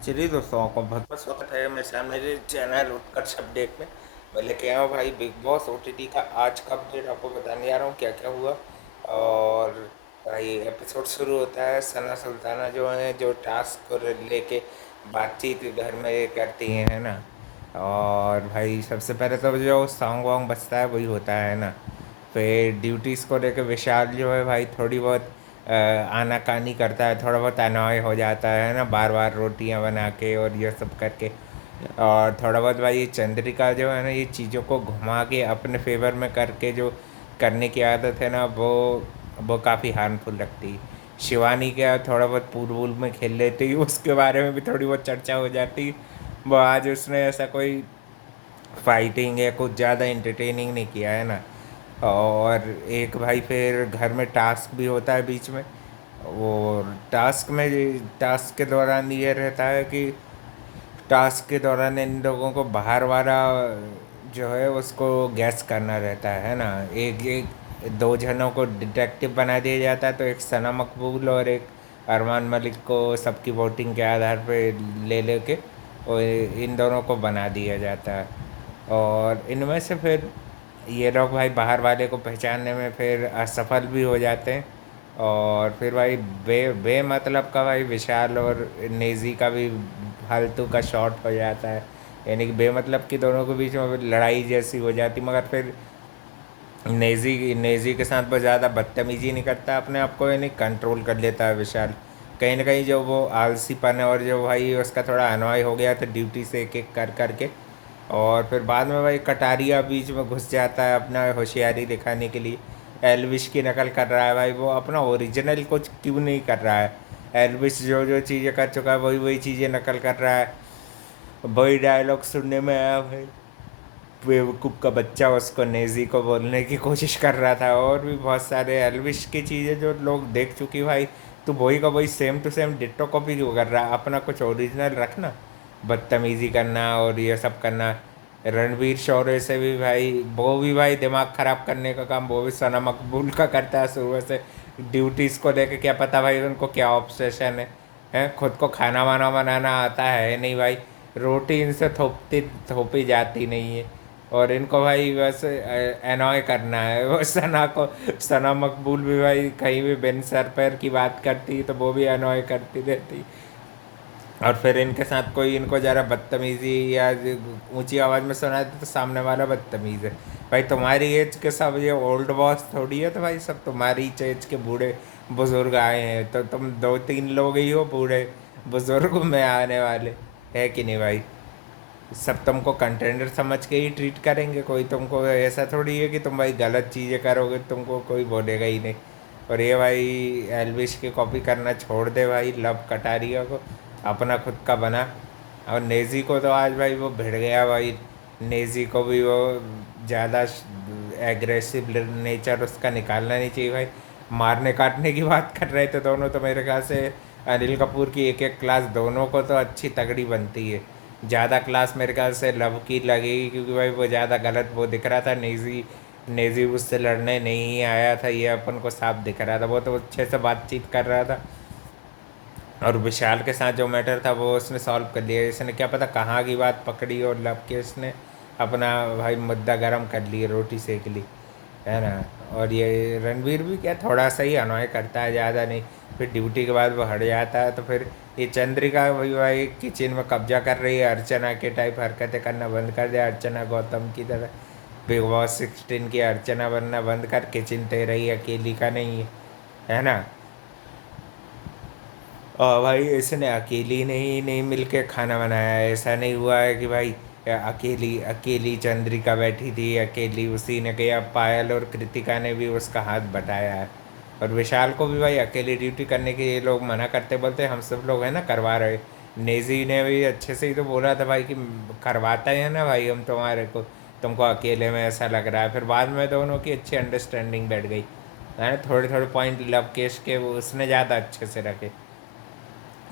चलिए दोस्तों, आपका बहुत बहुत स्वागत है मेरे सामने मेरे चैनल उत्कर्ष अपडेट में। मैं लेके आया हूँ भाई बिग बॉस ओटीटी का आज का अपडेट आपको बताने जा रहा हूँ क्या क्या हुआ। और भाई एपिसोड शुरू होता है, सना सुल्ताना जो है जो टास्क को लेके बातचीत घर में करती हैं, है ना। और भाई सबसे पहले तो जो सॉन्ग वॉन्ग बजता है वही होता है ना। फिर ड्यूटीज़ को लेकर विशाल जो है भाई थोड़ी बहुत आनाकानी करता है, थोड़ा बहुत अनॉय हो जाता है ना, बार बार रोटियां बना के और ये सब करके। और थोड़ा बहुत भाई ये चंद्रिका जो है ना, ये चीज़ों को घुमा के अपने फेवर में करके जो करने की आदत है ना, वो काफ़ी हार्मफुल लगती। शिवानी क्या थोड़ा बहुत पूल वूल में खेल लेती, उसके बारे में भी थोड़ी बहुत चर्चा हो जाती। वो आज उसने ऐसा कोई फाइटिंग या कुछ ज़्यादा इंटरटेनिंग नहीं किया है ना। और एक भाई फिर घर में टास्क भी होता है बीच में। और टास्क के दौरान ये रहता है कि टास्क के दौरान इन लोगों को बाहर वाला जो है उसको गैस करना रहता है ना। एक एक दो जनों को डिटेक्टिव बना दिया जाता है, तो एक सना मकबूल और एक अरमान मलिक को सबकी वोटिंग के आधार पे ले लेके और इन दोनों को बना दिया जाता है। और इनमें से फिर ये लोग भाई बाहर वाले को पहचानने में फिर असफल भी हो जाते हैं। और फिर भाई बे मतलब का भाई विशाल और नेजी का भी फालतू का शॉट हो जाता है। यानी कि बेमतलब की दोनों के बीच में लड़ाई जैसी हो जाती, मगर फिर नेजी के साथ बहुत ज़्यादा बदतमीजी नहीं करता, अपने आप को यानी कंट्रोल कर लेता है विशाल। कहीं ना कहीं जो वो आलसीपन है और जो भाई उसका थोड़ा अनॉय हो गया था ड्यूटी से एक एक कर करके। और फिर बाद में भाई कटारिया बीच में घुस जाता है अपना होशियारी दिखाने के लिए। एलविश की नकल कर रहा है भाई, वो अपना ओरिजिनल कुछ क्यों नहीं कर रहा है। एलविश जो जो चीज़ें कर चुका है वही वही चीज़ें नकल कर रहा है। वही डायलॉग सुनने में आया भाई, बेवकूफ़ का बच्चा उसको नेजी को बोलने की कोशिश कर रहा था। और भी बहुत सारे एल्विश की चीज़ें जो लोग देख चुकी भाई, तो वही का वही same to same ditto copy क्यों कर रहा है, अपना कुछ ओरिजिनल रखना। बदतमीज़ी करना और ये सब करना। रणवीर शौर्य से भी भाई, वो भी भाई दिमाग ख़राब करने का काम वो भी सना मकबूल का करता है शुरू से। ड्यूटीज़ को लेके क्या पता भाई उनको क्या ऑब्सेशन है। हैं, खुद को खाना वाना बनाना आता है नहीं भाई। रोटी इनसे थोपी जाती नहीं है। और इनको भाई बस एनॉय करना है। वो सना मकबूल भी भाई कहीं भी बिन सर पैर की बात करती तो वो भी एनॉय करती रहती। और फिर इनके साथ कोई इनको ज़रा बदतमीज़ी या ऊंची आवाज़ में सुना दे तो सामने वाला बदतमीज़ है। भाई तुम्हारी एज के सब ये ओल्ड बॉस थोड़ी है, तो भाई सब तुम्हारी एज के बूढ़े बुजुर्ग आए हैं, तो तुम दो तीन लोग ही हो बूढ़े बुजुर्ग में आने वाले। है कि नहीं भाई। सब तुमको कंटेंडर समझ के ही ट्रीट करेंगे, कोई तुमको ऐसा थोड़ी है कि तुम भाई गलत चीज़ें करोगे तुमको कोई बोलेगा ही नहीं। और ये भाई एलविश की कॉपी करना छोड़ दे भाई, लव कटारिया को अपना खुद का बना। और नेजी को तो आज भाई वो भिड़ गया भाई। नेजी को भी वो ज़्यादा एग्रेसिव नेचर उसका निकालना नहीं चाहिए भाई। मारने काटने की बात कर रहे थे दोनों, तो मेरे ख्याल से अनिल कपूर की एक एक क्लास दोनों को तो अच्छी तगड़ी बनती है। ज़्यादा क्लास मेरे ख्याल से लव की लगेगी, क्योंकि भाई वो ज़्यादा गलत वो दिख रहा था। नेजी नेजी उससे लड़ने नहीं आया था, ये अपन को साफ दिख रहा था। वो तो अच्छे से बातचीत कर रहा था। और विशाल के साथ जो मैटर था वो उसने सॉल्व कर लिया। इसने क्या पता कहाँ की बात पकड़ी और लव के उसने अपना भाई मुद्दा गर्म कर लिए, रोटी सेक ली, है ना। और ये रणवीर भी क्या थोड़ा सा ही अनॉय करता है, ज़्यादा नहीं। फिर ड्यूटी के बाद वो हट जाता है, तो फिर ये चंद्रिका भाई भाई किचन में कब्जा कर रही है, अर्चना के टाइप हरकतें करना बंद कर दिया, अर्चना गौतम की तरह। बिग बॉस 16 की अर्चना बनना बंद कर, किचन ते रही अकेली का नहीं है ना। और भाई इसने अकेली नहीं मिल के खाना बनाया है। ऐसा नहीं हुआ है कि भाई अकेली अकेली चंद्रिका बैठी थी, अकेली उसी ने किया। पायल और कृतिका ने भी उसका हाथ बटाया है। और विशाल को भी भाई अकेली ड्यूटी करने के ये लोग मना करते, बोलते हम सब लोग हैं ना करवा रहे। नेजी ने भी अच्छे से ही तो बोला था भाई कि करवाता है ना भाई हम तुम्हारे को, तुमको अकेले में ऐसा लग रहा है। फिर बाद में दोनों की अच्छी अंडरस्टैंडिंग बैठ गई है ना। थोड़े थोड़े पॉइंट लव केश के वो उसने ज़्यादा अच्छे से रखे।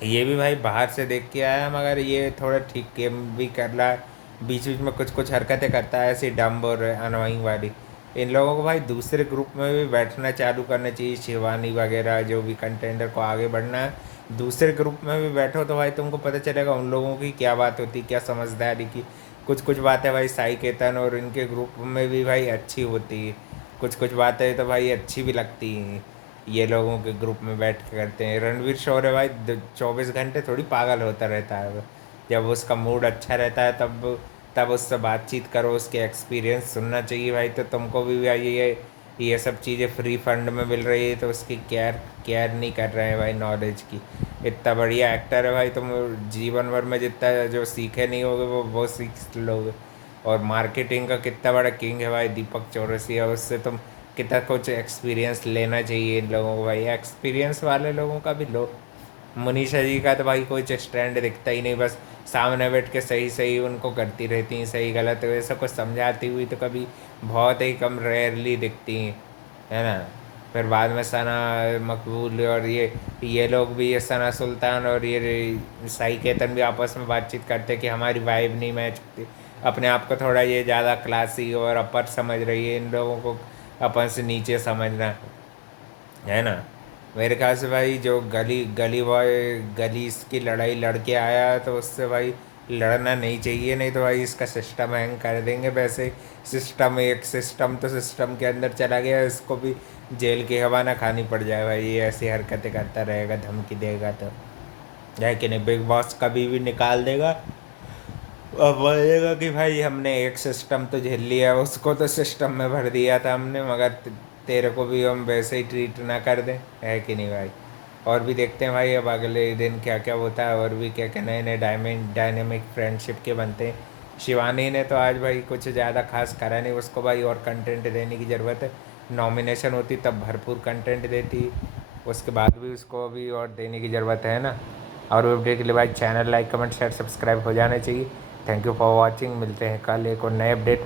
ये भी भाई बाहर से देख के आया, मगर ये थोड़ा ठीक गेम भी कर रहा है। बीच बीच में कुछ कुछ हरकतें करता है ऐसी डम्ब और अनोइंग वाली। इन लोगों को भाई दूसरे ग्रुप में भी बैठना चालू करना चाहिए, शिवानी वगैरह जो भी कंटेंडर को आगे बढ़ना है। दूसरे ग्रुप में भी बैठो तो भाई तुमको पता चलेगा उन लोगों की क्या बात होती, क्या समझदारी की। कुछ कुछ बातें भाई साई केतन और इनके ग्रुप में भी भाई अच्छी होती है, कुछ कुछ बातें तो भाई अच्छी भी लगती हैं। ये लोगों के ग्रुप में बैठ के करते हैं। रणवीर शौर्य भाई 24 घंटे थोड़ी पागल होता रहता है वो। जब उसका मूड अच्छा रहता है तब तब उससे बातचीत करो, उसके एक्सपीरियंस सुनना चाहिए भाई। तो तुमको भी भाई ये सब चीज़ें फ्री फंड में मिल रही है तो उसकी केयर केयर नहीं कर रहे हैं भाई नॉलेज की। इतना बढ़िया एक्टर है भाई, तुम जीवन भर में जितना जो सीखे नहीं होगे वो सीख लोगे। और मार्केटिंग का कितना बड़ा किंग है भाई दीपक चौरसिया, उससे तुम कितना कुछ एक्सपीरियंस लेना चाहिए इन लोगों को भाई। एक्सपीरियंस वाले लोगों का भी लो। मनीषा जी का तो भाई कोई स्टैंड दिखता ही नहीं, बस सामने बैठ के सही सही उनको करती रहती हैं, सही गलत वैसा कुछ समझाती हुई तो कभी बहुत ही कम रेयरली दिखती हैं, है ना। फिर बाद में सना मकबूल और ये लोग भी, ये सना सुल्तान और ये साई केतन भी आपस में बातचीत करते कि हमारी वाइब नहीं मैच होती। अपने आप को थोड़ा ये ज़्यादा क्लासी और अपर समझ रही है, इन लोगों को अपन से नीचे समझना, है ना। मेरे ख्याल से भाई जो गली गली बॉय गली की लड़ाई लड़के आया है तो उससे भाई लड़ना नहीं चाहिए, नहीं तो भाई इसका सिस्टम हैंग कर देंगे। वैसे ही सिस्टम, एक सिस्टम तो सिस्टम के अंदर चला गया, इसको भी जेल की हवा ना खानी पड़ जाए भाई, ये ऐसी हरकतें करता रहेगा, धमकी देगा तो, है कि नहीं। बिग बॉस कभी भी निकाल देगा। अब बोलेगा कि भाई हमने एक सिस्टम तो झेल लिया, उसको तो सिस्टम में भर दिया था हमने, मगर तेरे को भी हम वैसे ही ट्रीट ना कर दें, है कि नहीं भाई। और भी देखते हैं भाई अब अगले दिन क्या क्या होता है, और भी क्या क्या नए नए डायनेमिक फ्रेंडशिप के बनते हैं। शिवानी ने तो आज भाई कुछ ज़्यादा खास करा नहीं, उसको भाई और कंटेंट देने की ज़रूरत है। नॉमिनेशन होती तब भरपूर कंटेंट देती, उसके बाद भी उसको अभी और देने की ज़रूरत है ना। और अपडेट के लिए भाई channel like comment share subscribe हो जाना चाहिए। थैंक यू फॉर वॉचिंग, मिलते हैं कल एक और नए अपडेट।